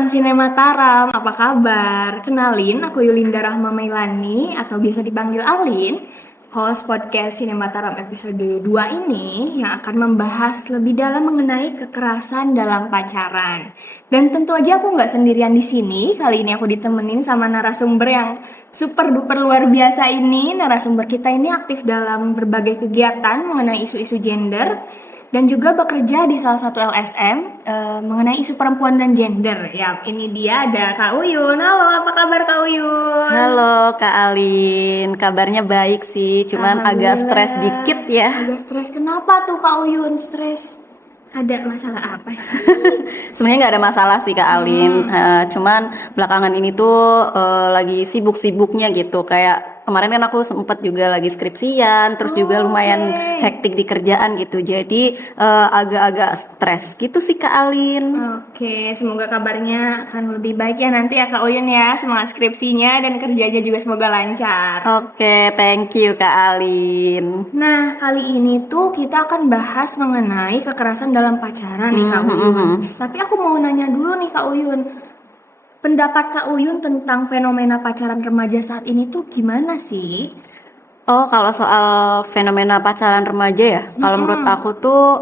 teman-teman Sinemataram, apa kabar? Kenalin, aku Yulinda Rahma Mailani atau biasa dipanggil Alin, host podcast Sinemataram episode 2 ini yang akan membahas lebih dalam mengenai kekerasan dalam pacaran. Dan tentu aja aku nggak sendirian di sini. Kali ini aku ditemenin sama narasumber yang super duper luar biasa ini. Narasumber kita ini aktif dalam berbagai kegiatan mengenai isu-isu gender dan juga bekerja di salah satu LSM mengenai isu perempuan dan gender. Ya, ini dia ada Kak Uyun. Halo, apa kabar Kak Uyun? Halo Kak Alin, kabarnya baik sih, cuman agak stres Alhamdulillah. dikit ya. Agak stres. Kenapa tuh Kak Uyun stres? Ada masalah apa sih? Sebenarnya nggak ada masalah sih Kak Alin, cuman belakangan ini tuh lagi sibuk-sibuknya gitu. Kayak kemarin kan aku sempat juga lagi skripsian, terus juga lumayan Oke. hektik di kerjaan gitu. Jadi agak-agak stres gitu sih Kak Alin. Oke, semoga kabarnya akan lebih baik ya nanti ya Kak Uyun ya. Semangat skripsinya dan kerjanya juga semoga lancar. Oke, thank you Kak Alin. Nah, kali ini tuh kita akan bahas mengenai kekerasan dalam pacaran nih Kak Uyun. Tapi aku mau nanya dulu nih Kak Uyun. Pendapat Kak Uyun tentang fenomena pacaran remaja saat ini tuh gimana sih? Oh, kalau soal fenomena pacaran remaja ya, kalau menurut aku tuh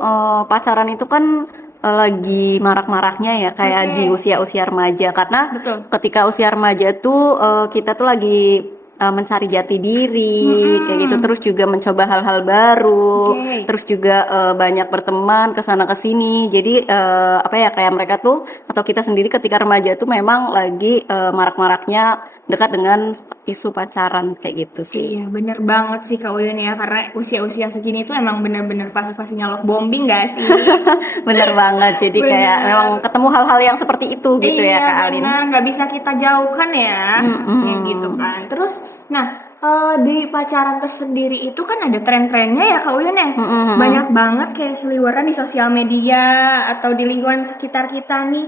pacaran itu kan lagi marak-maraknya ya, kayak di Oke. usia-usia remaja. Karena Betul. ketika usia remaja tuh kita tuh lagi mencari jati diri, kayak gitu. Terus juga mencoba hal-hal baru, Oke. terus juga banyak berteman ke sana ke sini. Jadi apa ya, kayak mereka tuh atau kita sendiri ketika remaja tuh memang lagi marak-maraknya dekat dengan isu pacaran kayak gitu sih. Iya, bener banget sih Kak Uyun ya. Karena usia-usia segini tuh emang bener-bener fase-fasenya love bombing gak sih? Bener banget. Jadi kayak Bener. memang ketemu hal-hal yang seperti itu gitu ya Iya Kak Alin. benar, nggak bisa kita jauhkan ya, maksudnya gitu kan. Terus, nah di pacaran tersendiri itu kan ada tren-trennya ya Kak Uyun ya. Banyak banget kayak seliweran di sosial media atau di lingkungan sekitar kita nih.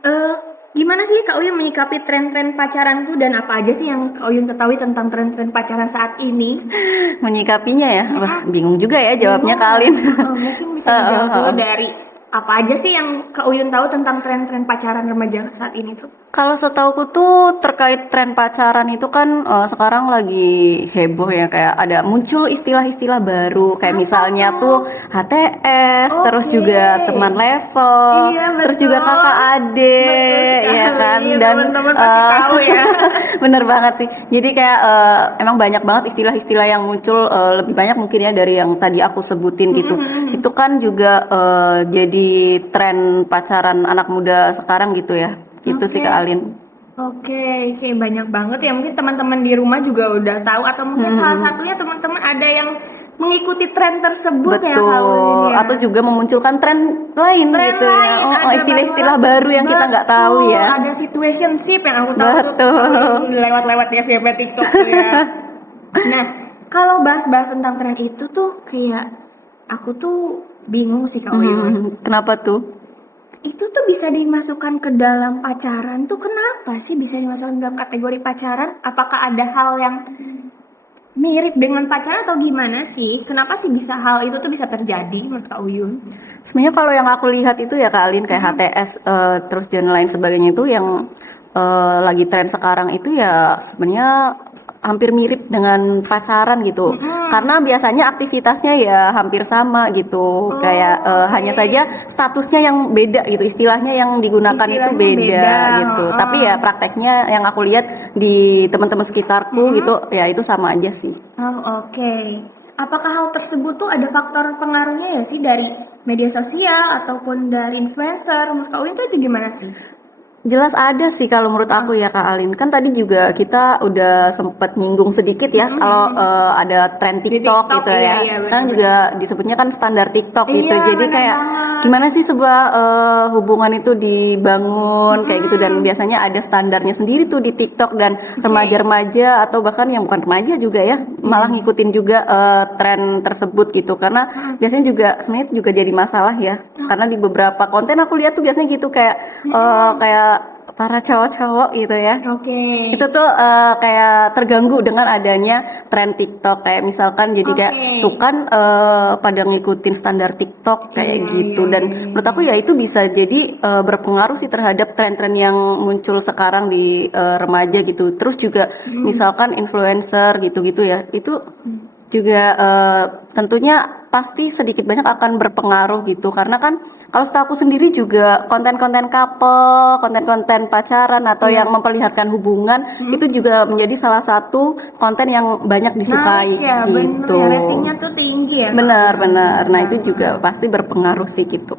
Eh, Gimana sih Kak Uyun menyikapi tren-tren pacaranku dan apa aja sih yang Kak Uyun ketahui tentang tren-tren pacaran saat ini? Menyikapinya ya, wah bingung juga ya jawabnya Kak Alin. Mungkin bisa dijawab dulu dari apa aja sih yang Kak Uyun tahu tentang tren-tren pacaran remaja saat ini tuh? Kalau setauku tuh terkait tren pacaran itu kan sekarang lagi heboh ya, kayak ada muncul istilah-istilah baru kayak misalnya tuh HTS, terus Oke. juga teman level, Iya, terus betul. juga kakak Betul adik, sekali. ya kan? Dan Teman-teman pasti tahu ya. bener banget sih. Jadi kayak emang banyak banget istilah-istilah yang muncul, lebih banyak mungkin ya dari yang tadi aku sebutin gitu. Itu kan juga jadi tren pacaran anak muda sekarang gitu ya. Gitu sih Oke. Kak Alin. Oke, kayak banyak banget ya. Mungkin teman-teman di rumah juga udah tahu atau mungkin salah satunya teman-teman ada yang mengikuti tren tersebut ya Kak Uyun Betul. ya. Atau juga memunculkan tren lain Tren gitu ya. lain ada Istilah-istilah banget. baru yang kita nggak tahu Betul, ya. ada situationship yang aku tahu tuh Betul. lewat-lewat ya via TikTok tuh ya. Nah, kalau bahas-bahas tentang tren itu tuh kayak aku tuh bingung sih Kak Uyun. Kenapa tuh? Itu tuh bisa dimasukkan ke dalam pacaran tuh kenapa sih bisa dimasukkan dalam kategori pacaran? Apakah ada hal yang mirip dengan pacaran atau gimana sih? Kenapa sih bisa hal itu tuh bisa terjadi menurut Kak Uyun? Sebenarnya kalau yang aku lihat itu ya Kak Alin, kayak HTS terus dan lain sebagainya itu yang lagi tren sekarang itu ya sebenarnya hampir mirip dengan pacaran gitu. Karena biasanya aktivitasnya ya hampir sama gitu. Kayak hanya saja statusnya yang beda gitu. Istilahnya yang digunakan itu Istilahnya beda beda, gitu. Tapi ya prakteknya yang aku lihat di teman-teman sekitarku gitu ya itu sama aja sih. Oh, oke. Apakah hal tersebut tuh ada faktor pengaruhnya ya sih dari media sosial ataupun dari influencer? Menurut Kak Uyun tuh itu gimana sih? Jelas ada sih kalau menurut aku ya Kak Alin. Kan tadi juga kita udah sempet nyinggung sedikit ya kalau ada tren TikTok, TikTok, gitu iya, ya. iya, Sekarang benar-benar. juga disebutnya kan standar TikTok gitu. Iya, Jadi benar kayak banget. gimana sih sebuah hubungan itu dibangun kayak gitu, dan biasanya ada standarnya sendiri tuh di TikTok, dan remaja-remaja atau bahkan yang bukan remaja juga ya malah ngikutin juga tren tersebut gitu. Karena biasanya juga sebenarnya itu juga jadi masalah ya. Karena di beberapa konten aku lihat tuh biasanya gitu kayak kayak para cowok-cowok gitu ya. Oke. Itu tuh kayak terganggu dengan adanya tren TikTok, kayak misalkan jadi kayak Oke. tuh kan pada ngikutin standar TikTok kayak Iya, gitu. iya, Dan iya, menurut aku ya itu bisa jadi berpengaruh sih terhadap tren-tren yang muncul sekarang di remaja gitu. Terus juga misalkan influencer gitu-gitu ya, itu juga tentunya pasti sedikit banyak akan berpengaruh gitu, karena kan kalau setahu aku sendiri juga konten-konten couple, konten-konten pacaran atau yang memperlihatkan hubungan itu juga menjadi salah satu konten yang banyak disukai Naik ya, bener gitu. ya, ratingnya tuh tinggi ya. Kak. Benar-benar, nah itu juga pasti berpengaruh sih gitu.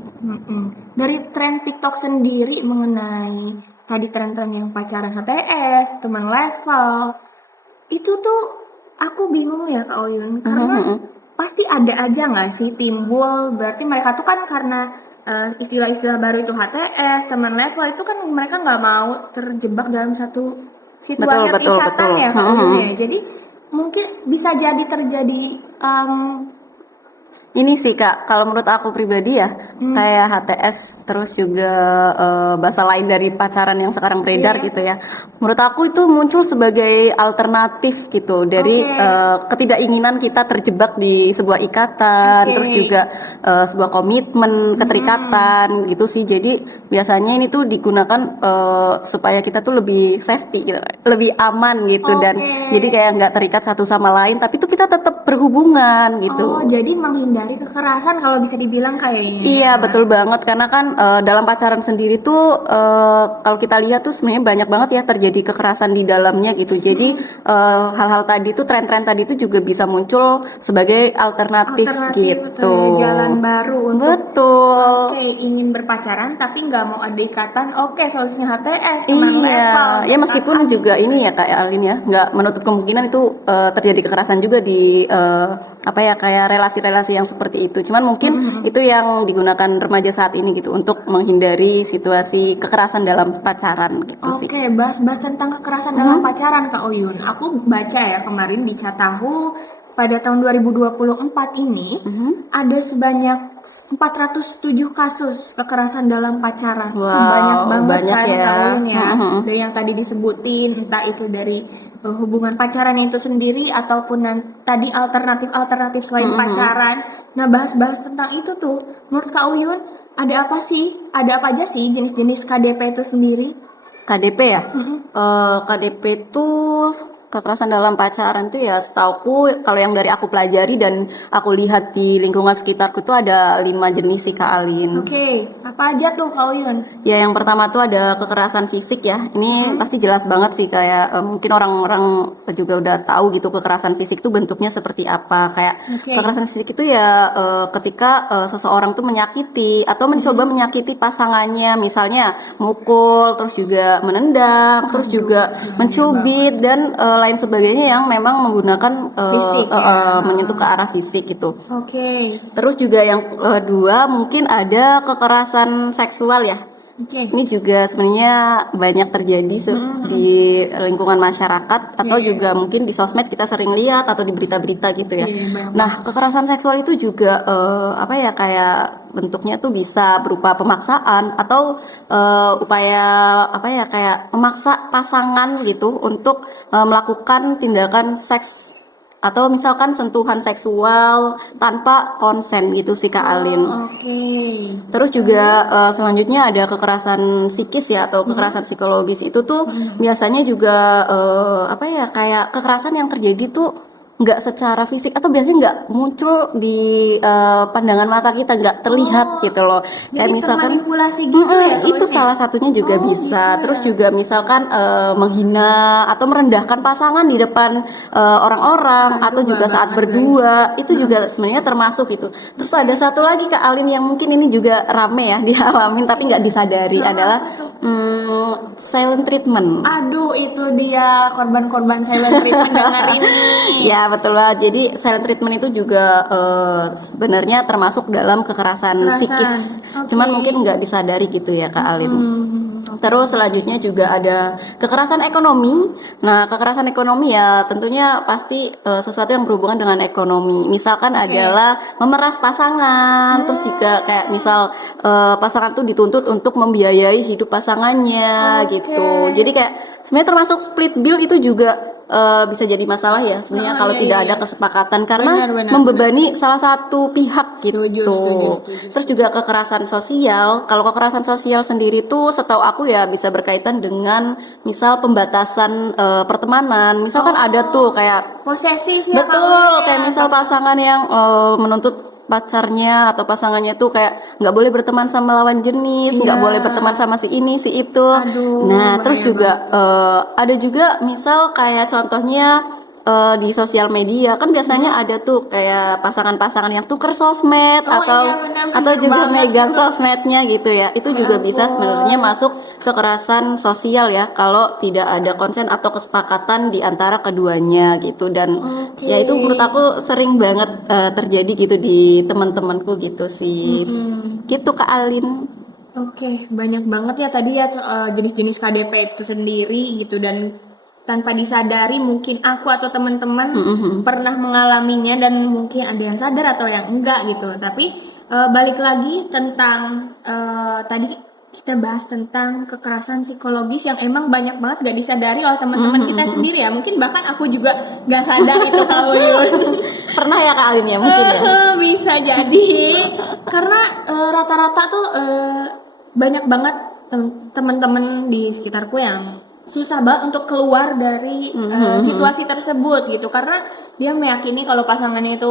Dari tren TikTok sendiri mengenai tadi tren-tren yang pacaran HTS, teman level, itu tuh aku bingung ya Kak Oyun, karena pasti ada aja nggak sih timbul, berarti mereka tuh kan karena istilah-istilah baru itu HTS, teman level, itu kan mereka nggak mau terjebak dalam satu situasi atau Betul, ikatan betul. ya Kak Oyun ya, jadi mungkin bisa jadi terjadi Ini sih Kak, kalau menurut aku pribadi ya, kayak HTS terus juga bahasa lain dari pacaran yang sekarang beredar gitu ya. Menurut aku itu muncul sebagai alternatif gitu dari ketidakinginan kita terjebak di sebuah ikatan, terus juga sebuah komitmen, keterikatan gitu sih. Jadi biasanya ini tuh digunakan supaya kita tuh lebih safety gitu, lebih aman gitu, dan jadi kayak nggak terikat satu sama lain, tapi tuh kita tetap berhubungan gitu. Oh, jadi menghindari kekerasan kalau bisa dibilang kayaknya. Iya, betul banget, karena kan dalam pacaran sendiri tuh kalau kita lihat tuh sebenarnya banyak banget ya terjadi kekerasan di dalamnya gitu. Jadi hal-hal tadi tuh, tren-tren tadi tuh juga bisa muncul sebagai alternatif gitu. Jalan baru untuk Betul. oke, ingin berpacaran tapi nggak mau ada ikatan. Oke, solusinya HTS, teman level. Iya, ya meskipun juga ini ya Kak Alin ya, nggak menutup kemungkinan itu terjadi kekerasan juga di apa ya, kayak relasi-relasi yang seperti itu. Cuman mungkin itu yang digunakan remaja saat ini gitu untuk menghindari situasi kekerasan dalam pacaran gitu sih. Oke, bahas-bahas tentang kekerasan dalam pacaran Kak Oyun. Aku baca ya kemarin di Catahu pada tahun 2024 ini ada sebanyak 407 kasus kekerasan dalam pacaran. Wow, banyak banget banyak kan ya. Kak Oyun ya. Dari yang tadi disebutin, entah itu dari hubungan pacaran itu sendiri ataupun tadi alternatif selain pacaran. Nah, bahas-bahas tentang itu tuh, menurut Kak Uyun ada apa sih? Ada apa aja sih jenis-jenis KDP itu sendiri? KDP ya? KDP tuh kekerasan dalam pacaran tuh ya, setauku kalau yang dari aku pelajari dan aku lihat di lingkungan sekitarku tuh ada 5 jenis sih Kak Alin. Oke, apa aja tuh Kak Uyun? Ya, yang pertama tuh ada kekerasan fisik ya. Ini pasti jelas banget sih, kayak mungkin orang-orang juga udah tahu gitu kekerasan fisik tuh bentuknya seperti apa. Kayak kekerasan fisik itu ya ketika seseorang tuh menyakiti atau mencoba menyakiti pasangannya, misalnya mukul, terus juga menendang, terus juga mencubit dan lain sebagainya yang memang menggunakan Fisik, menyentuh ke arah fisik gitu. Oke. Terus juga yang kedua mungkin ada kekerasan seksual ya. Oke. Ini juga sebenarnya banyak terjadi di lingkungan masyarakat atau juga mungkin di sosmed kita sering lihat atau di berita-berita gitu ya. Nah, kekerasan seksual itu juga apa ya, kayak bentuknya tuh bisa berupa pemaksaan atau upaya apa ya, kayak memaksa pasangan gitu untuk melakukan tindakan seks atau misalkan sentuhan seksual tanpa konsen gitu sih Kak Alin. Oke. Terus juga selanjutnya ada kekerasan psikis ya, atau kekerasan psikologis. Itu tuh biasanya juga apa ya, kayak kekerasan yang terjadi tuh nggak secara fisik atau biasanya nggak muncul di pandangan mata kita, nggak terlihat gitu loh. Kayak Jadi misalkan termanipulasi gitu ya? itu salah satunya juga bisa. Terus juga misalkan menghina atau merendahkan pasangan di depan orang-orang atau juga saat berdua, itu juga sebenarnya termasuk itu. Terus ada satu lagi Kak Alin yang mungkin ini juga rame ya dialamin tapi nggak disadari, adalah silent treatment. Aduh, itu dia korban-korban silent treatment dengan ini. Ya betul lah. Jadi silent treatment itu juga sebenarnya termasuk dalam kekerasan psikis. Cuman mungkin nggak disadari gitu ya Kak Alin. Terus selanjutnya juga ada kekerasan ekonomi. Nah, kekerasan ekonomi ya tentunya pasti sesuatu yang berhubungan dengan ekonomi. Misalkan adalah memeras pasangan, terus juga kayak misal pasangan tuh dituntut untuk membiayai hidup pasangannya gitu. Jadi kayak sebenarnya termasuk split bill itu juga bisa jadi masalah ya sebenarnya kalau tidak ada kesepakatan karena membebani salah satu pihak gitu. Setuju. Terus juga kekerasan sosial. Kalau kekerasan sosial sendiri tuh setahu aku ya bisa berkaitan dengan misal pembatasan pertemanan. Misalkan ada tuh kayak Posesif ya. betul kayak misal pasangan yang menuntut pacarnya atau pasangannya tuh kayak nggak boleh berteman sama lawan jenis, nggak boleh berteman sama si ini si itu. Nah terus juga ada juga misal kayak contohnya di sosial media kan biasanya ada tuh kayak pasangan-pasangan yang tuker sosmed atau juga megang sosmednya gitu ya. Itu juga bisa sebenarnya masuk kekerasan sosial ya kalau tidak ada konsen atau kesepakatan di antara keduanya gitu. Dan ya itu menurut aku sering banget terjadi gitu di teman-temanku gitu sih. Gitu Kak Alin. Oke, banyak banget ya tadi ya jenis-jenis KDP itu sendiri gitu, dan tanpa disadari mungkin aku atau teman-teman pernah mengalaminya, dan mungkin ada yang sadar atau yang enggak gitu. Tapi balik lagi tentang tadi kita bahas tentang kekerasan psikologis yang emang banyak banget gak disadari oleh teman-teman kita sendiri ya. Mungkin bahkan aku juga gak sadar itu kalau Yun. Pernah ya Kak Alin ya mungkin ya. Bisa jadi karena rata-rata tuh banyak banget teman-teman di sekitarku yang susah banget untuk keluar dari situasi tersebut gitu, karena dia meyakini kalau pasangannya itu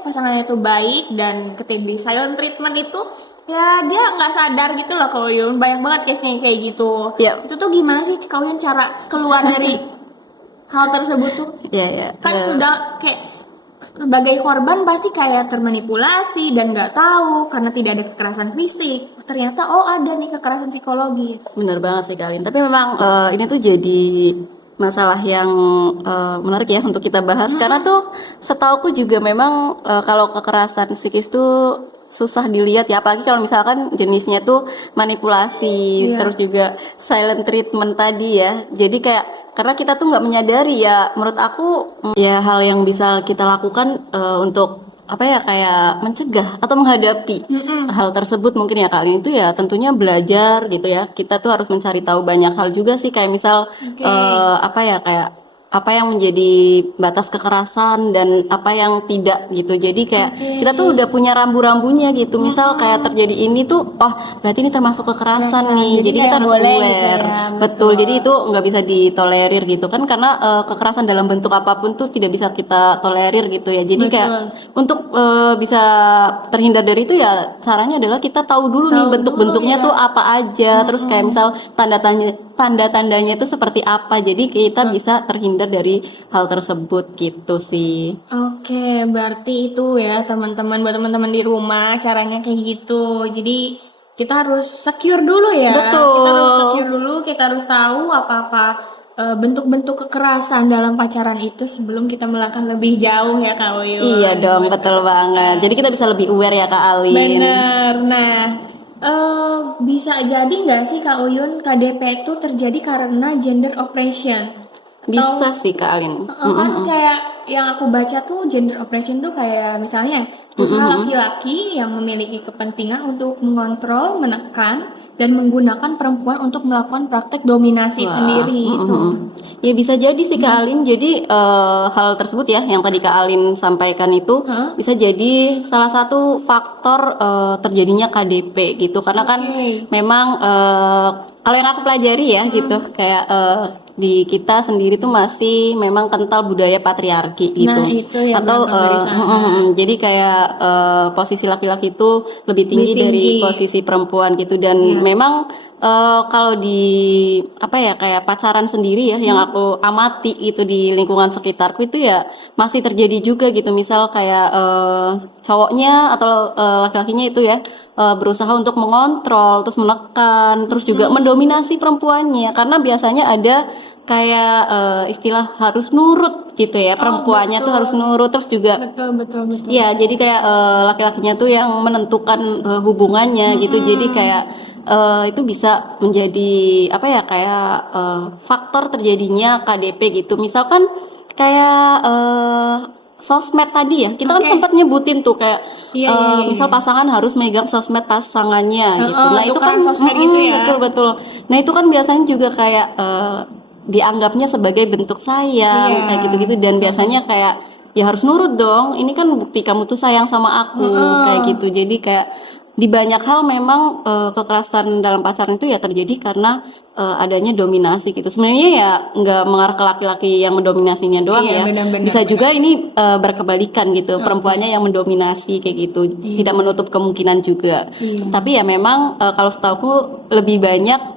pasangannya itu baik, dan ketika di silent treatment itu ya dia nggak sadar gitu loh Kak Uyun. Banyak banget case-nya kayak gitu. Itu tuh gimana sih Kak Uyun cara keluar dari hal tersebut tuh? Kan sudah kayak sebagai korban pasti kayak termanipulasi dan nggak tahu karena tidak ada kekerasan fisik. Ternyata ada nih kekerasan psikologis. Bener banget sih Kalin. Tapi memang ini tuh jadi masalah yang menarik ya untuk kita bahas karena tuh setauku juga memang kalau kekerasan psikis tuh susah dilihat ya, apalagi kalau misalkan jenisnya tuh manipulasi, terus juga silent treatment tadi ya. Jadi kayak karena kita tuh nggak menyadari ya, menurut aku ya hal yang bisa kita lakukan untuk apa ya kayak mencegah atau menghadapi hal tersebut mungkin ya kali itu ya tentunya belajar gitu ya. Kita tuh harus mencari tahu banyak hal juga sih, kayak misal apa ya kayak apa yang menjadi batas kekerasan dan apa yang tidak gitu. Jadi kayak kita tuh udah punya rambu-rambunya gitu. Misal kayak terjadi ini tuh, oh berarti ini termasuk kekerasan nih. Jadi kita harus aware. Gitu ya, betul. Jadi itu nggak bisa ditolerir gitu kan, karena kekerasan dalam bentuk apapun tuh tidak bisa kita tolerir gitu ya. Jadi kayak untuk bisa terhindar dari itu ya caranya adalah kita tahu dulu nih bentuk-bentuknya tuh apa aja. Terus kayak misal tanda-tandanya itu seperti apa. Jadi kita bisa terhindar dari hal tersebut gitu sih. Oke, berarti itu ya teman-teman, buat teman-teman di rumah caranya kayak gitu. Jadi kita harus secure dulu ya. Betul. Kita harus secure dulu, kita harus tahu apa-apa bentuk-bentuk kekerasan dalam pacaran itu sebelum kita melangkah lebih jauh ya Kak Uyun. Iya dong, betul banget. Jadi kita bisa lebih aware ya Kak Alin. Bener. Nah, bisa jadi nggak sih Kak Uyun KDP itu terjadi karena gender oppression? Bisa sih Kak Alin. Kan kayak yang aku baca tuh gender oppression tuh kayak misalnya usaha laki-laki yang memiliki kepentingan untuk mengontrol, menekan, dan menggunakan perempuan untuk melakukan praktek dominasi sendiri itu. Ya bisa jadi sih Kak Alin. Jadi hal tersebut ya yang tadi Kak Alin sampaikan itu bisa jadi salah satu faktor terjadinya KDP gitu. Karena kan memang kalau yang aku pelajari ya gitu kayak di kita sendiri tuh masih memang kental budaya patriarki gitu. Nah, itu yang atau jadi kayak posisi laki-laki itu lebih tinggi dari posisi perempuan gitu. Dan memang kalau di apa ya kayak pacaran sendiri ya yang aku amati itu di lingkungan sekitarku itu ya masih terjadi juga gitu. Misal kayak cowoknya atau laki-lakinya itu ya berusaha untuk mengontrol, terus menekan, terus juga mendominasi perempuannya, karena biasanya ada kayak istilah harus nurut gitu ya, perempuannya tuh harus nurut, terus juga betul. ya jadi kayak laki-lakinya tuh yang menentukan hubungannya gitu. Jadi kayak itu bisa menjadi apa ya, kayak faktor terjadinya KDP gitu. Misalkan kayak sosmed tadi ya, kita kan Oke. sempat nyebutin tuh kayak Iya, iya, iya, misal iya. pasangan harus megang sosmed pasangannya gitu. Nah itu kan Tukeran sosmed gitu ya. betul betul. Nah itu kan biasanya juga kayak dianggapnya sebagai bentuk sayang Iya. kayak gitu-gitu, dan biasanya kayak ya harus nurut dong. Ini kan bukti kamu tuh sayang sama aku kayak gitu. Jadi kayak di banyak hal memang kekerasan dalam pacaran itu ya terjadi karena adanya dominasi gitu. Sebenarnya ya nggak mengarah ke laki-laki yang mendominasinya doang Iya, ya. benar-benar, Bisa benar. juga ini berkebalikan gitu. Perempuannya yang mendominasi kayak gitu. Tidak menutup kemungkinan juga. Iya. Tapi ya memang kalau setahuku lebih banyak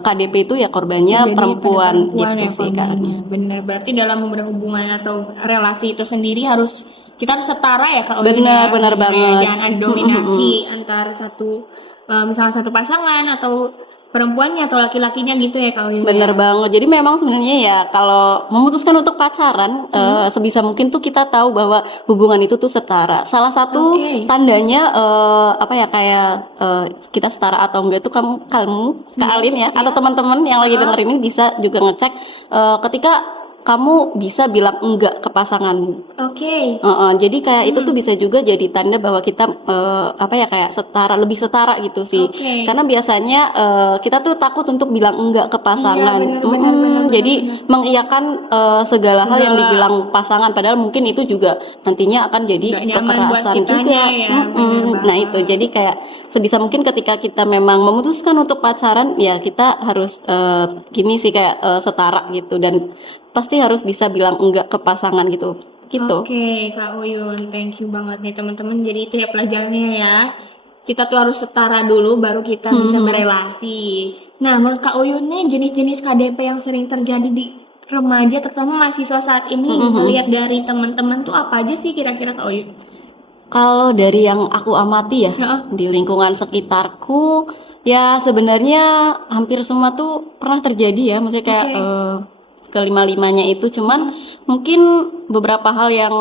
KDP itu ya korbannya Terjadi pada perempuan gitu ya sih Kak. korbannya. Benar. Berarti dalam hubungan atau relasi itu sendiri kita harus setara ya Kak Odin ya. Benar Kayak banget. jangan ada dominasi antara misalnya satu pasangan atau perempuannya atau laki-lakinya gitu ya Kak Odin. Bener banget. Jadi memang sebenarnya ya kalau memutuskan untuk pacaran sebisa mungkin tuh kita tahu bahwa hubungan itu tuh setara. Salah satu Oke. tandanya apa ya, kayak kita setara atau enggak itu kamu Kak Alin ya, atau teman-teman yang lagi denger ini bisa juga ngecek ketika kamu bisa bilang enggak ke pasangan. Oke. Jadi kayak itu tuh bisa juga jadi tanda bahwa kita apa ya, kayak lebih setara gitu sih. Oke. Karena biasanya kita tuh takut untuk bilang enggak ke pasangan. Iya, benar, Jadi mengiyakan segala hal yang dibilang pasangan, padahal mungkin itu juga nantinya akan jadi Nggak nyaman buat kekerasan kitanya juga. ya, benar Nah itu jadi kayak sebisa mungkin ketika kita memang memutuskan untuk pacaran ya kita harus gini sih, kayak setara gitu, dan pasti harus bisa bilang enggak ke pasangan gitu. Oke, Kak Uyun, thank you banget nih teman-teman. Jadi itu ya pelajarannya ya. Kita tuh harus setara dulu baru kita bisa berelasi. Nah, menurut Kak Uyun nih jenis-jenis KDP yang sering terjadi di remaja terutama mahasiswa saat ini lihat dari teman-teman tuh apa aja sih kira-kira Kak Uyun? Kalau dari yang aku amati ya, Heeh. di lingkungan sekitarku ya sebenarnya hampir semua tuh pernah terjadi ya, maksudnya kayak kelima-limanya itu. Cuman mungkin beberapa hal yang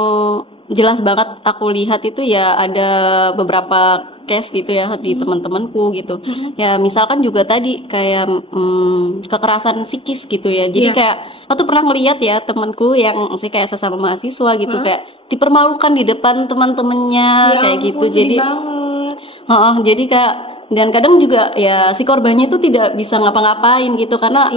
jelas banget aku lihat itu ya ada beberapa case gitu ya di teman-temanku gitu. Ya misalkan juga tadi kayak kekerasan psikis gitu ya. Jadi Iya. kayak aku tuh pernah ngeliat ya temanku yang masih kayak sesama mahasiswa gitu, kayak dipermalukan di depan teman-temannya Ya kayak ampun, gitu. sedih Jadi banget. jadi kayak, dan kadang juga ya si korbannya itu tidak bisa ngapa-ngapain gitu karena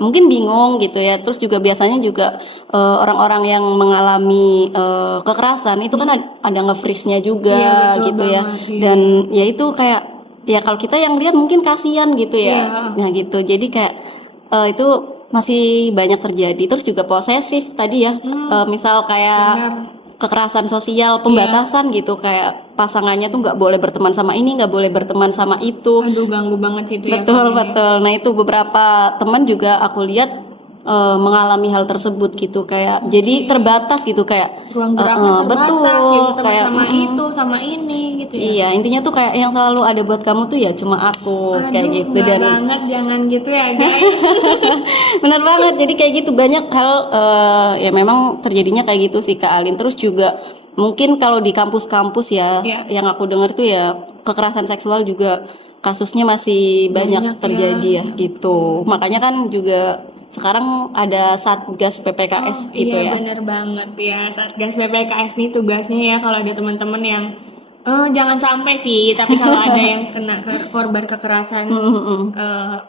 mungkin bingung gitu ya. Terus juga biasanya juga orang-orang yang mengalami kekerasan itu kan ada nge-freeze-nya juga Iya, betul gitu ya. banget, iya. Dan ya itu kayak ya kalau kita yang lihat mungkin kasihan gitu ya. Iya. Nah gitu. Jadi kayak itu masih banyak terjadi. Terus juga posesif tadi ya. Misal kayak kekerasan sosial, pembatasan gitu, kayak pasangannya tuh nggak boleh berteman sama ini, nggak boleh berteman sama itu. Aduh, ganggu banget sih itu ya. Betul betul. Nah itu beberapa teman juga aku lihat mengalami hal tersebut gitu, kayak jadi terbatas gitu, kayak Ruang geraknya terbatas betul gitu, teman kayak sama itu sama ini gitu ya. iya, intinya tuh kayak yang selalu ada buat kamu tuh ya cuma aku kayak Aduh, gitu. enggak Dan banget, jangan gitu ya guys. benar banget, jadi kayak gitu banyak hal ya memang terjadinya kayak gitu sih Kak Alin. Terus juga mungkin kalau di kampus-kampus ya, Iya. yang aku dengar tuh ya kekerasan seksual juga kasusnya masih banyak terjadi ya gitu. Makanya kan juga sekarang ada Satgas PPKS gitu Iya ya. bener banget ya, Satgas PPKS nih tugasnya ya kalau ada teman-teman yang jangan sampai sih, tapi kalau ada yang kena korban kekerasan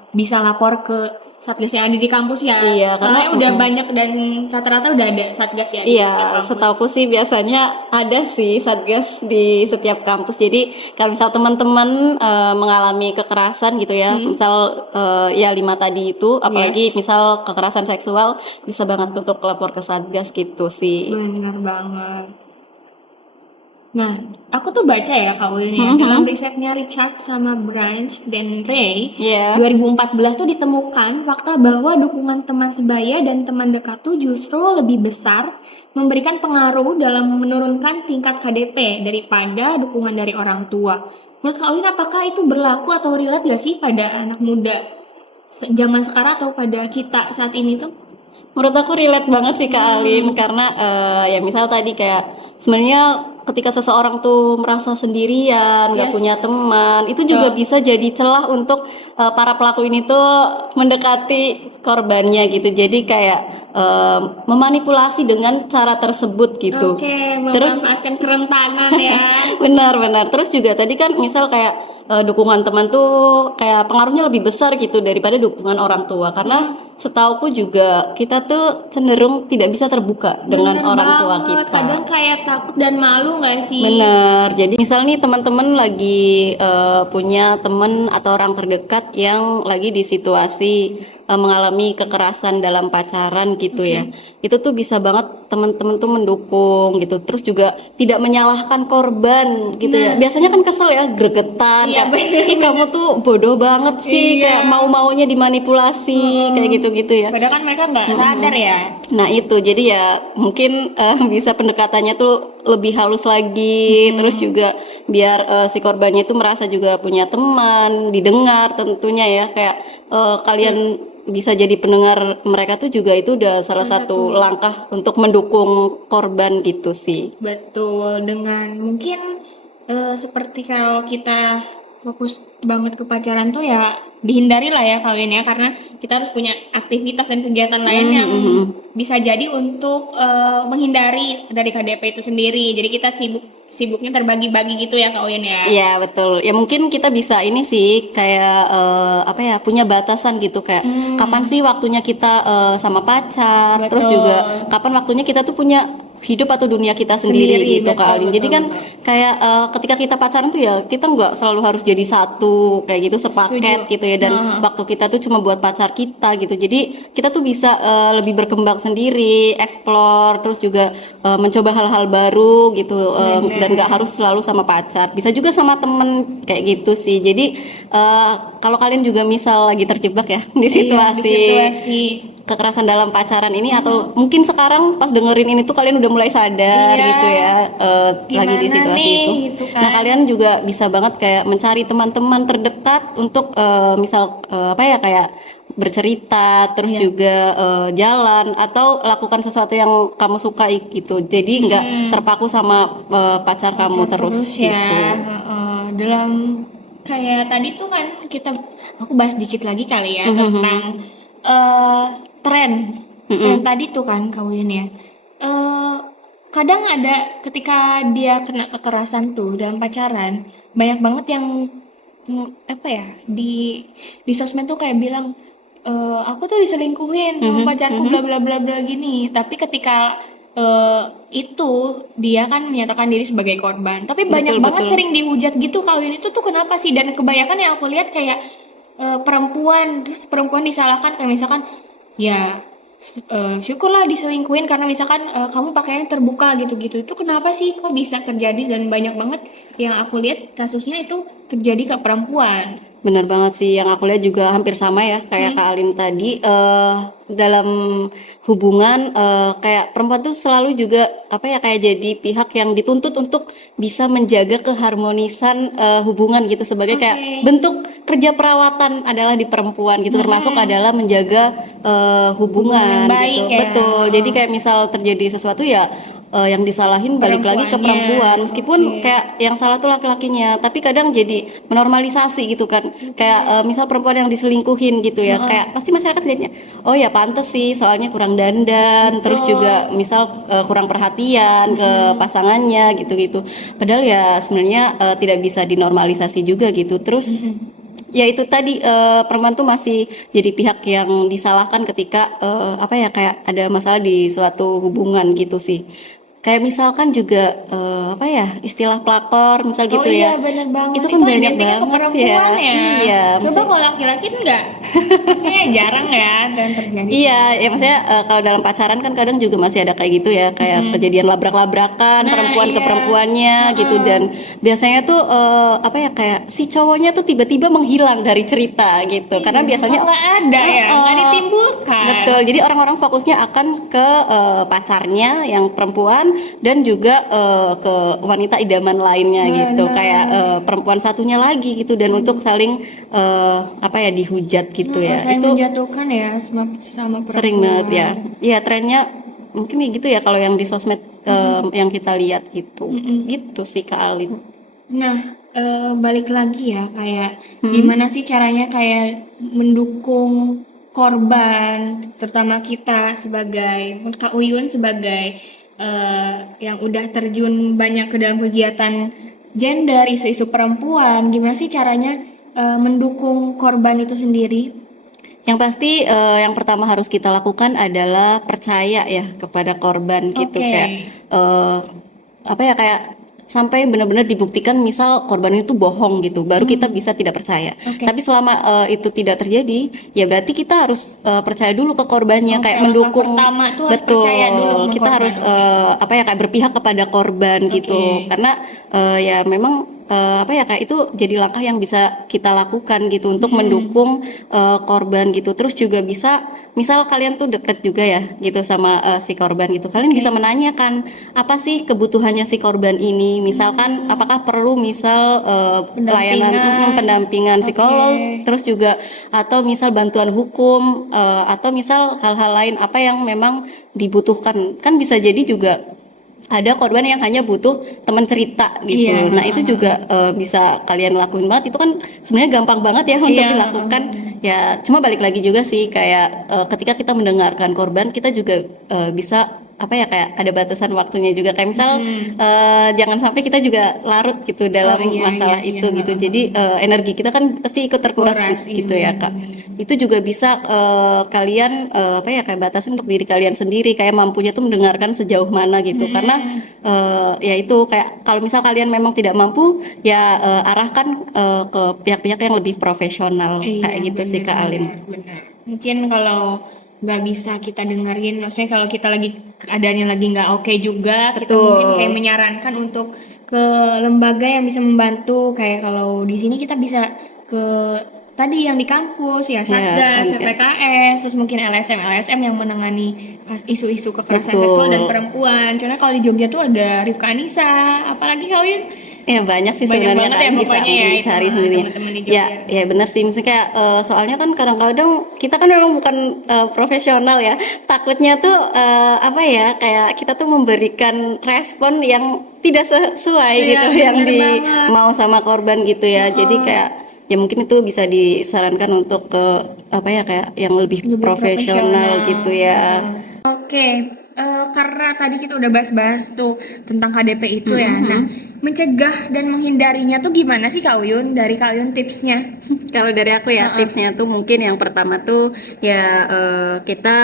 bisa lapor ke Satgas yang ada di kampus ya. Iya, Soalnya karena udah banyak dan rata-rata udah ada Satgas ya di setiap Iya, kampus. setauku sih biasanya ada sih Satgas di setiap kampus. Jadi kalau misal teman-teman mengalami kekerasan gitu ya, misal ya 5 tadi itu, apalagi misal kekerasan seksual, bisa banget untuk lapor ke Satgas gitu sih. Bener banget. Nah, aku tuh baca ya Kak Uyun ya, dalam risetnya Richard sama Branch dan Ray, Iya. 2014 tuh ditemukan fakta bahwa dukungan teman sebaya dan teman dekat tuh justru lebih besar memberikan pengaruh dalam menurunkan tingkat KDP daripada dukungan dari orang tua. Menurut Kak Uyun, apakah itu berlaku atau relate gak sih pada anak muda zaman sekarang atau pada kita saat ini tuh? Menurut aku relate banget sih Kak Alin, karena ya misal tadi kayak sebenarnya ketika seseorang tuh merasa sendirian, nggak Yes. punya teman, itu juga bisa jadi celah untuk para pelaku ini tuh mendekati korbannya gitu. Jadi kayak memanipulasi dengan cara tersebut gitu. Oke, Terus memanfaatkan kerentanan ya. benar-benar. Terus juga tadi kan misal kayak dukungan teman tuh kayak pengaruhnya lebih besar gitu daripada dukungan orang tua. Karena setauku juga kita tuh cenderung tidak bisa terbuka dengan Bener orang tua banget. kita. Kadang kayak takut dan malu nggak sih? Benar. Jadi misal nih teman-teman lagi punya teman atau orang terdekat yang lagi di situasi mengalami kekerasan dalam pacaran gitu ya. Itu tuh bisa banget teman-teman tuh mendukung gitu. Terus juga tidak menyalahkan korban gitu ya. Biasanya kan kesel ya, gregetan Iya, kayak, ih kamu tuh bodoh banget sih, Iya. kayak mau-maunya dimanipulasi kayak gitu-gitu ya. Padahal kan mereka nggak sadar ya. Nah itu jadi ya mungkin bisa pendekatannya tuh lebih halus lagi, terus juga biar si korbannya itu merasa juga punya teman, didengar tentunya ya, kayak kalian bisa jadi pendengar mereka tuh juga itu udah salah satu langkah untuk mendukung korban gitu sih. Betul, dengan mungkin seperti kalau kita fokus banget ke pacaran tuh ya dihindari lah ya kalian ya, karena kita harus punya aktivitas dan kegiatan lain yang bisa jadi untuk menghindari dari KDP itu sendiri. Jadi kita sibuknya terbagi-bagi gitu ya Kak Oyen ya. Iya betul. Ya mungkin kita bisa ini sih kayak apa ya, punya batasan gitu kayak kapan sih waktunya kita sama pacar, terus Betul. juga kapan waktunya kita tuh punya hidup atau dunia kita sendiri, gitu betul, Kak Alin. Jadi kan kayak ketika kita pacaran tuh ya kita nggak selalu harus jadi satu kayak gitu sepaket Setuju. gitu ya, dan waktu kita tuh cuma buat pacar kita gitu. Jadi kita tuh bisa lebih berkembang sendiri, explore, terus juga mencoba hal-hal baru gitu, dan nggak harus selalu sama pacar, bisa juga sama temen kayak gitu sih. Jadi kalau kalian juga misal lagi terjebak ya di Iya, di situasi situasi kekerasan dalam pacaran ini, atau mungkin sekarang pas dengerin ini tuh kalian udah mulai sadar Iya. gitu ya, lagi di Gimana situasi nih, itu. gitu kan. Nah kalian juga bisa banget kayak mencari teman-teman terdekat untuk misal apa ya, kayak bercerita, terus juga jalan atau lakukan sesuatu yang kamu sukai gitu. Jadi nggak terpaku sama pacar kamu terus ya. gitu. Dalam kayak tadi tuh kan aku bahas dikit lagi kali ya tentang tren tadi tuh kan kawin ya. Kadang ada ketika dia kena kekerasan tuh dalam pacaran, banyak banget yang apa ya, di sosmed tuh kayak bilang aku tuh diselingkuhin sama pacarku bla bla bla bla gini. Tapi ketika itu dia kan menyatakan diri sebagai korban, tapi banyak banget sering dihujat gitu kawin itu tuh kenapa sih? Dan kebanyakan yang aku lihat kayak perempuan disalahkan, kayak misalkan ya syukurlah diselingkuhin karena misalkan kamu pakaiannya terbuka gitu-gitu. Itu kenapa sih kok bisa terjadi? Dan banyak banget yang aku lihat kasusnya itu terjadi ke perempuan. Benar banget sih, yang aku lihat juga hampir sama ya kayak Kak Alin tadi. Dalam hubungan kayak perempuan tuh selalu juga apa ya, kayak jadi pihak yang dituntut untuk bisa menjaga keharmonisan hubungan gitu, sebagai kayak bentuk kerja perawatan adalah di perempuan gitu, termasuk adalah menjaga hubungan yang baik gitu. ya. Betul. Jadi kayak misal terjadi sesuatu ya yang disalahin balik lagi ke perempuan, meskipun kayak yang salah tuh laki-lakinya, tapi kadang jadi menormalisasi gitu kan, kayak misal perempuan yang diselingkuhin gitu ya, kayak pasti masyarakat lihatnya, oh ya pantes sih soalnya kurang dandan, terus juga misal kurang perhatian ke pasangannya gitu-gitu, padahal ya sebenarnya tidak bisa dinormalisasi juga gitu. Terus ya itu tadi perempuan tuh masih jadi pihak yang disalahkan ketika apa ya, kayak ada masalah di suatu hubungan gitu sih. Kayak misalkan juga apa ya, istilah pelakor misal gitu ya. Iya bener banget. Itu kan banyak identiknya ke banget perempuan ya. Iya, Coba kalau laki-laki enggak. Maksudnya jarang ya dan terjadi. iya, ya maksudnya kalau dalam pacaran kan kadang juga masih ada kayak gitu ya, kayak kejadian labrak-labrakan perempuan ke perempuannya gitu, dan biasanya tuh apa ya, kayak si cowoknya tuh tiba-tiba menghilang dari cerita gitu, karena biasanya nggak ada ya, nggak ditimbulkan. betul. Jadi orang-orang fokusnya akan ke pacarnya yang perempuan dan juga ke wanita idaman lainnya gitu, kayak perempuan satunya lagi gitu, dan untuk saling apa ya, dihujat gitu ya. Saling Itu menjatuhkan ya sesama perempuan. sering banget ya. Iya, trennya mungkin kayak gitu ya kalau yang di sosmed yang kita lihat gitu. Gitu sih Kak Alin. Nah, balik lagi ya, kayak gimana sih caranya kayak mendukung korban, terutama kita sebagai Kak Uyun sebagai yang udah terjun banyak ke dalam kegiatan gender, isu-isu perempuan, gimana sih caranya mendukung korban itu sendiri? Yang pasti yang pertama harus kita lakukan adalah percaya ya kepada korban gitu. Oke. Kayak apa ya, kayak sampai benar-benar dibuktikan misal korban itu bohong gitu, baru kita bisa tidak percaya. Oke. Tapi selama itu tidak terjadi, ya berarti kita harus percaya dulu ke korbannya, Oke, kayak langkah mendukung. pertama tuh harus Betul, percaya dulu sama kita korban. harus apa ya, kayak berpihak kepada korban gitu, karena ya memang apa ya, kayak itu jadi langkah yang bisa kita lakukan gitu untuk mendukung korban gitu. Terus juga bisa misal kalian tuh deket juga ya gitu sama si korban gitu, kalian bisa menanyakan apa sih kebutuhannya si korban ini, misalkan apakah perlu misal layanan pendampingan psikolog, terus juga atau misal bantuan hukum, atau misal hal-hal lain apa yang memang dibutuhkan. Kan bisa jadi juga ada korban yang hanya butuh teman cerita gitu. Iya. Nah itu juga bisa kalian lakuin banget. Itu kan sebenarnya gampang banget ya untuk Iya. dilakukan. Ya cuma balik lagi juga sih, kayak ketika kita mendengarkan korban, kita juga bisa apa ya, kayak ada batasan waktunya juga. Kayak misal jangan sampai kita juga larut gitu dalam masalah itu gitu. Jadi energi kita kan pasti ikut terkuras gitu ya Kak. Itu juga bisa kalian apa ya, kayak batasin untuk diri kalian sendiri, kayak mampunya tuh mendengarkan sejauh mana gitu. Karena ya itu, kayak kalau misal kalian memang tidak mampu, ya arahkan ke pihak-pihak yang lebih profesional, kayak gitu sih Kak Alin. Benar. Mungkin kalau nggak bisa kita dengerin, maksudnya kalau kita lagi keadaannya lagi nggak oke juga, kita mungkin kayak menyarankan untuk ke lembaga yang bisa membantu. Kayak kalau di sini kita bisa ke tadi yang di kampus ya, Satgas, PKS, terus mungkin LSM yang menangani isu-isu kekerasan seksual dan perempuan. Karena kalau di Jogja tuh ada Rifka Anissa, apalagi kalian ya banyak sih banyak sebenarnya banget kan, ya bisa pokoknya mungkin ya, dicari itu sendiri. teman-teman di Jogja. Ya benar sih, misalnya kayak soalnya kan kadang-kadang kita kan memang bukan profesional ya, takutnya tuh apa ya, kayak kita tuh memberikan respon yang tidak sesuai gitu yang mau sama korban gitu ya. Jadi kayak ya mungkin itu bisa disarankan untuk ke apa ya, kayak yang lebih profesional gitu ya. Oke, karena tadi kita udah bahas-bahas tuh tentang KDP itu ya. Nah, mencegah dan menghindarinya tuh gimana sih Kak Uyun? Dari Kak Uyun tipsnya? Kalau dari aku ya, tipsnya tuh mungkin yang pertama tuh ya kita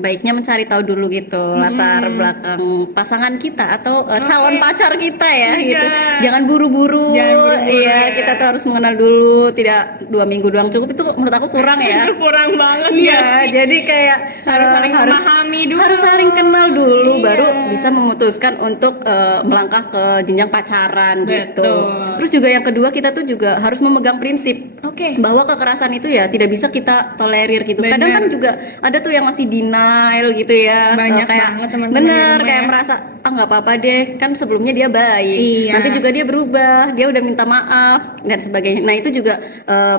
baiknya mencari tahu dulu gitu latar belakang pasangan kita atau calon pacar kita ya gitu. Jangan buru-buru. Iya, kita tuh harus mengenal dulu. Tidak 2 minggu doang cukup, itu menurut aku kurang ya. Kurang banget Iya, jadi kayak harus saling memahami dulu. harus saling kenal dulu, baru bisa memutuskan untuk melangkah ke jenjang pacaran gitu. Terus juga yang kedua, kita tuh juga harus memegang prinsip bahwa kekerasan itu ya tidak bisa kita tolerir gitu. Kadang kan juga ada tuh yang masih denial gitu ya. Banyak kayak banget teman-teman bener, kayak merasa nggak apa-apa deh, kan sebelumnya dia baik, nanti juga dia berubah, dia udah minta maaf dan sebagainya. Nah itu juga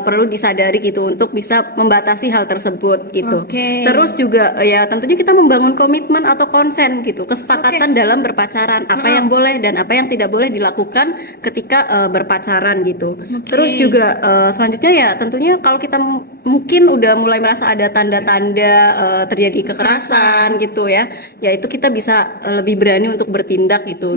perlu disadari gitu untuk bisa membatasi hal tersebut gitu. Terus juga ya tentunya kita membangun komitmen atau konsen gitu, kesepakatan dalam berpacaran, apa yang boleh dan apa yang tidak boleh dilakukan ketika berpacaran gitu. Terus juga selanjutnya ya tentunya kalau kita mungkin udah mulai merasa ada tanda-tanda terjadi kekerasan gitu ya itu kita bisa lebih berani untuk bertindak gitu,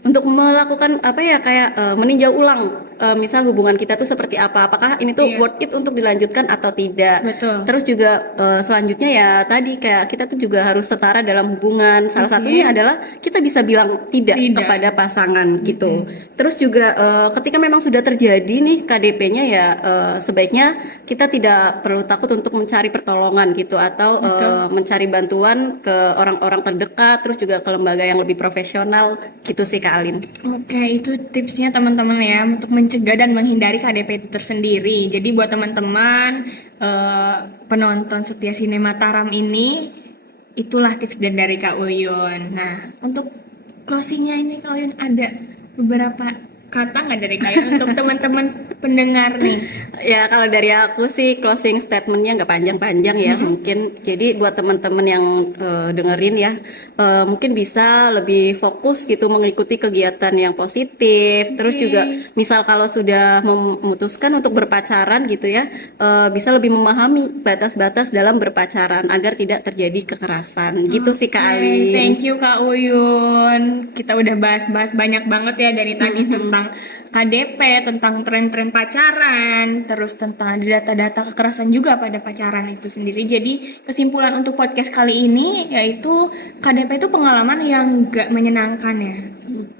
untuk melakukan apa ya, kayak meninjau ulang misal hubungan kita tuh seperti apa, apakah ini tuh worth it untuk dilanjutkan atau tidak. Terus juga selanjutnya ya tadi, kayak kita tuh juga harus setara dalam hubungan. Salah satunya adalah kita bisa bilang tidak kepada pasangan gitu. Terus juga ketika memang sudah terjadi nih KDP-nya ya sebaiknya kita tidak perlu takut untuk mencari pertolongan gitu, atau mencari bantuan ke orang-orang terdekat, terus juga ke lembaga yang lebih profesional gitu sih Kak Alin. Oke, itu tipsnya teman-teman ya untuk mencegah dan menghindari KDP itu tersendiri. Jadi buat teman-teman penonton setia Sinema Taram ini, itulah tips dari Kak Uyun. Nah, untuk closingnya ini Kak Uyun ada beberapa kata nggak dari kalian untuk teman-teman pendengar nih? Ya kalau dari aku sih closing statementnya nggak panjang-panjang ya, mungkin jadi buat teman-teman yang dengerin ya, mungkin bisa lebih fokus gitu mengikuti kegiatan yang positif. Terus juga misal kalau sudah memutuskan untuk berpacaran gitu ya, bisa lebih memahami batas-batas dalam berpacaran agar tidak terjadi kekerasan gitu sih Kak Alin. Thank you Kak Uyun. Kita udah bahas-bahas banyak banget ya dari tadi tentang KDP, tentang tren-tren pacaran, terus tentang data-data kekerasan juga pada pacaran itu sendiri. Jadi kesimpulan untuk podcast kali ini yaitu KDP itu pengalaman yang gak menyenangkan ya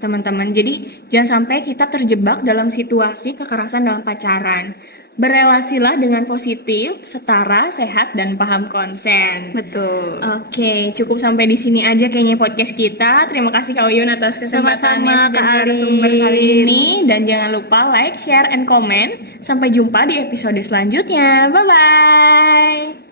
teman-teman. Jadi jangan sampai kita terjebak dalam situasi kekerasan dalam pacaran. Berelasilah dengan positif, setara, sehat, dan paham konsen. Betul. Oke, cukup sampai di sini aja kayaknya podcast kita. Terima kasih Kak Uyun atas kesempatannya Sama-sama, Kak dan Alin. sumber kali ini. Dan jangan lupa like, share, and comment. Sampai jumpa di episode selanjutnya. Bye-bye!